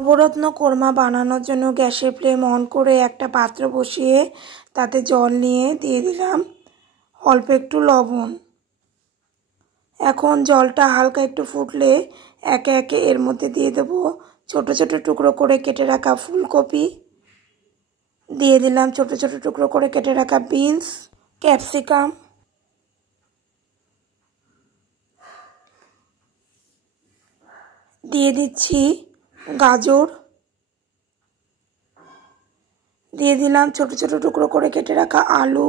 নবরত্ন কোরমা বানানোর জন্য গ্যাসের ফ্লেম অন করে একটা পাত্র বসিয়ে তাতে জল নিয়ে দিয়ে দিলাম অল্প একটু লবণ। এখন জলটা হালকা একটু ফুটলে একে একে এর মধ্যে দিয়ে দেব ছোট ছোট টুকরো করে কেটে রাখা ফুলকপি, দিয়ে দিলাম ছোট ছোট টুকরো করে কেটে রাখা বিনস, ক্যাপসিকাম, দিয়ে দিচ্ছি গাজর, দিয়ে দিলাম ছোট ছোট টুকরো করে কেটে রাখা আলু,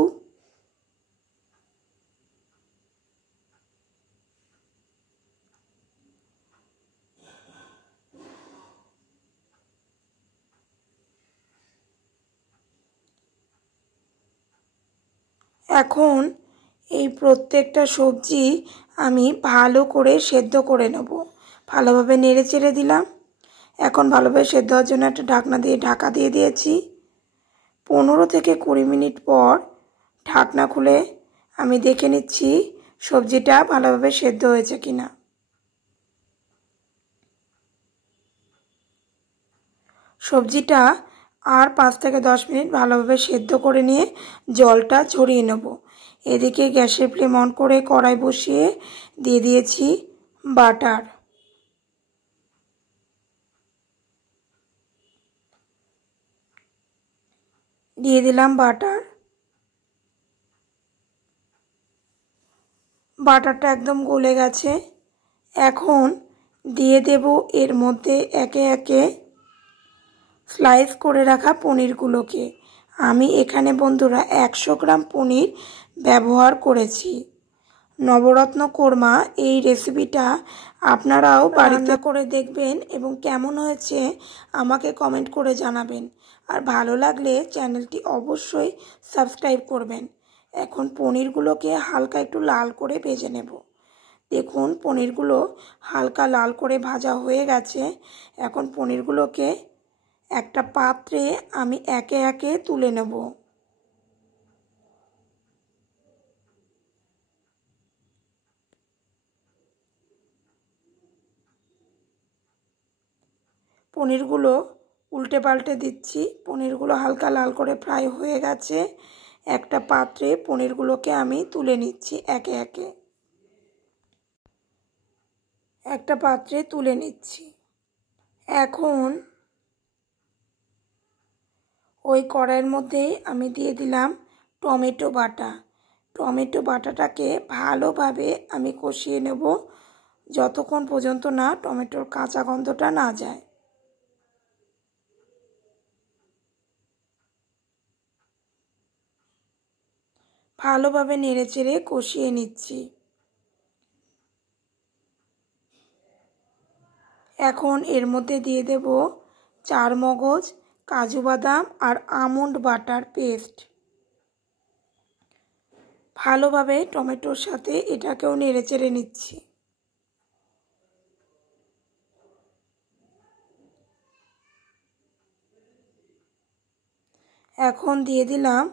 এখন এই প্রত্যেকটা সবজি আমি ভালো করে সেদ্ধ করে নেব। ভালোভাবে নেড়ে চেড়ে দিলাম। এখন ভালোভাবে সেদ্ধ হওয়ার জন্য একটা ঢাকনা দিয়ে ঢাকা দিয়ে দিয়েছি। 15 থেকে 20 মিনিট পর ঢাকনা খুলে আমি দেখে নিচ্ছি সবজিটা ভালোভাবে সেদ্ধ হয়েছে কিনা। সবজিটা আর 5 থেকে 10 মিনিট ভালোভাবে সেদ্ধ করে নিয়ে জলটা ঝরিয়ে নেব। এদিকে গ্যাসের ফ্লেম অন করে কড়াই বসিয়ে দিয়ে দিয়েছি বাটার। দিয়ে দিলাম বাটার। বাটারটা একদম গলে গেছে। এখন দিয়ে দেব এর মধ্যে একে একে স্লাইস করে রাখা পনিরগুলোকে। আমি এখানে বন্ধুরা 100 গ্রাম পনির ব্যবহার করেছি। নবরত্ন কোরমা এই রেসিপিটা আপনারাও বাড়িতে করে দেখবেন এবং কেমন হয়েছে আমাকে কমেন্ট করে জানাবেন। আর ভালো লাগলে চ্যানেলটি অবশ্যই সাবস্ক্রাইব করবেন। এখন পনিরগুলোকে হালকা একটু লাল করে ভেজে নেব। দেখুন পনিরগুলো হালকা লাল করে ভাজা হয়ে গেছে। এখন পনিরগুলোকে একটা পাত্রে আমি একে একে তুলে নেব। পনিরগুলো উল্টে পাল্টে দিচ্ছি। পনিরগুলো হালকা লাল করে ফ্রাই হয়ে গেছে। একটা পাত্রে পনিরগুলোকে আমি তুলে নিচ্ছি একে একে। একটা পাত্রে তুলে নিচ্ছি। এখন ওই কড়াইয়ের মধ্যেই আমি দিয়ে দিলাম টমেটো বাটা। টমেটো বাটাটাকে ভালোভাবে আমি কষিয়ে নেব যতক্ষণ পর্যন্ত না টমেটোর কাঁচা গন্ধটা না যায়। ভালোভাবে নেড়েচেড়ে কষিয়ে নিচ্ছি। এখন এর মধ্যে দিয়ে দেব চারমগজ, কাজু বাদাম আর আমন্ড বাটার পেস্ট। ভালোভাবে টমেটোর সাথে এটাকেও নেড়েচেড়ে নিচ্ছি। এখন দিয়ে দিলাম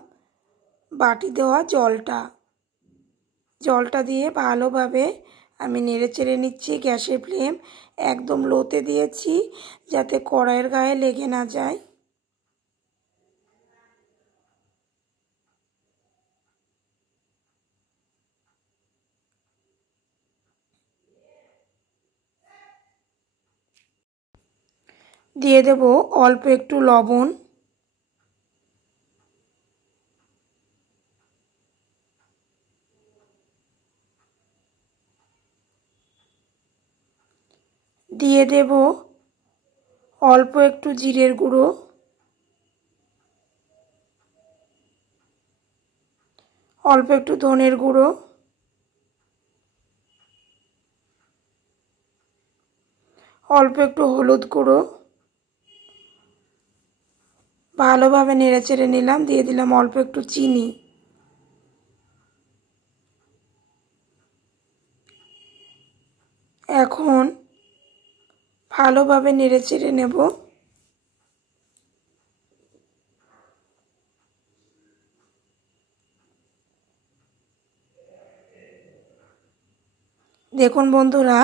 বাটি দেওয়া জলটা। জলটা দিয়ে ভালোভাবে আমি নেড়েচেড়ে নিচ্ছি। গ্যাসের ফ্লেম একদম লোতে দিয়েছি যাতে কড়াইয়ের গায়ে লেগে না যায়। দিয়ে দেব অল্প একটু লবণ। দিয়ে দেব অল্প একটু জিরের গুঁড়ো, অল্প একটু ধনের গুঁড়ো, অল্প একটু হলুদ গুঁড়ো। ভালোভাবে নেড়েচেড়ে নিলাম। দিয়ে দিলাম অল্প একটু চিনি। এখন ভালোভাবে নেড়েচেড়ে নেব। দেখুন বন্ধুরা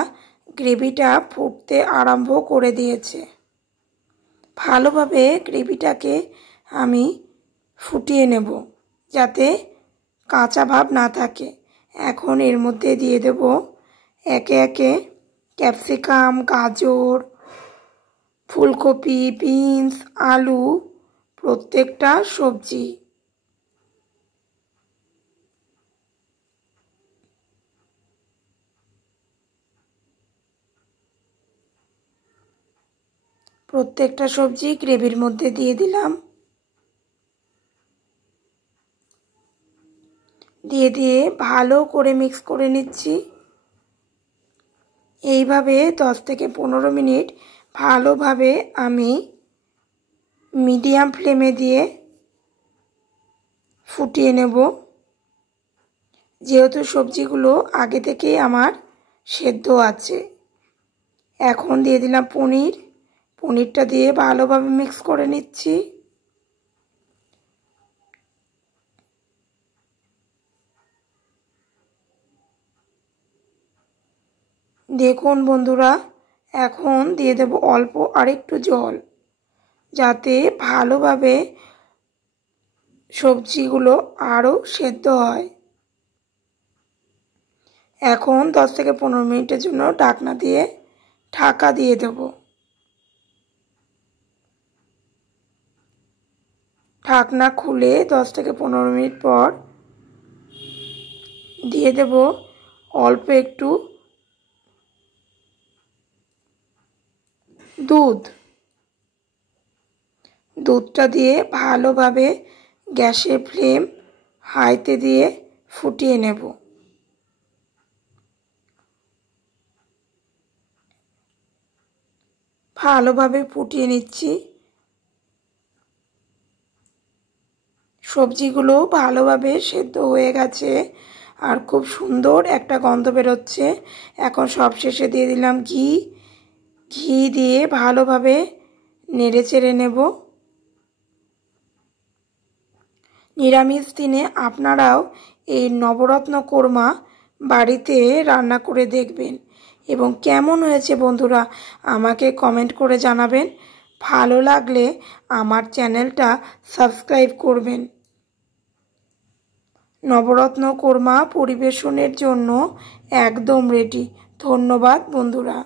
গ্রেভিটা ফুটতে আরম্ভ করে দিয়েছে। ভালোভাবে গ্রেভিটাকে আমি ফুটিয়ে নেব যাতে কাঁচা ভাব না থাকে। এখন এর মধ্যে দিয়ে দেব একে একে ক্যাপসিকাম, গাজর, ফুলকপি, বিনস, আলু, প্রত্যেকটা সবজি। প্রত্যেকটা সবজি গ্রেভির মধ্যে দিয়ে দিলাম। দিয়ে ভালো করে মিক্স করে নিচ্ছি। এইভাবে 10 থেকে 15 মিনিট ভালোভাবে আমি মিডিয়াম ফ্লেমে দিয়ে ফুটিয়ে নেব। যেহেতু সবজিগুলো আগে থেকেই আমার সেদ্ধ আছে। এখন দিয়ে দিলাম পনিরটা দিয়ে ভালোভাবে মিক্স করে নিচ্ছি। দেখুন বন্ধুরা, এখন দিয়ে দেব অল্প আরেকটু জল যাতে ভালোভাবে সবজিগুলো আরও সেদ্ধ হয়। এখন 10 থেকে 15 মিনিটের জন্য ঢাকনা দিয়ে ঢাকা দিয়ে দেব। ঢাকনা খুলে 10 থেকে 15 মিনিট পর দিয়ে দেব অল্প একটু দুধটা দিয়ে ভালোভাবে গ্যাসের ফ্লেম হাইতে দিয়ে ফুটিয়ে নেব। ভালোভাবে ফুটিয়ে নিচ্ছি। সবজিগুলো ভালোভাবে সেদ্ধ হয়ে গেছে আর খুব সুন্দর একটা গন্ধ বেরোচ্ছে। এখন সবশেষে দিয়ে দিলাম ঘি দিয়ে ভালোভাবে নেড়ে চেড়ে নেব। নিরামিষ দিনে আপনারাও এই নবরত্ন কোরমা বাড়িতে রান্না করে দেখবেন এবং কেমন হয়েছে বন্ধুরা আমাকে কমেন্ট করে জানাবেন। ভালো লাগলে আমার চ্যানেলটা সাবস্ক্রাইব করবেন। নবরত্ন কোরমা পরিবেশনের জন্য একদম রেডি। ধন্যবাদ বন্ধুরা।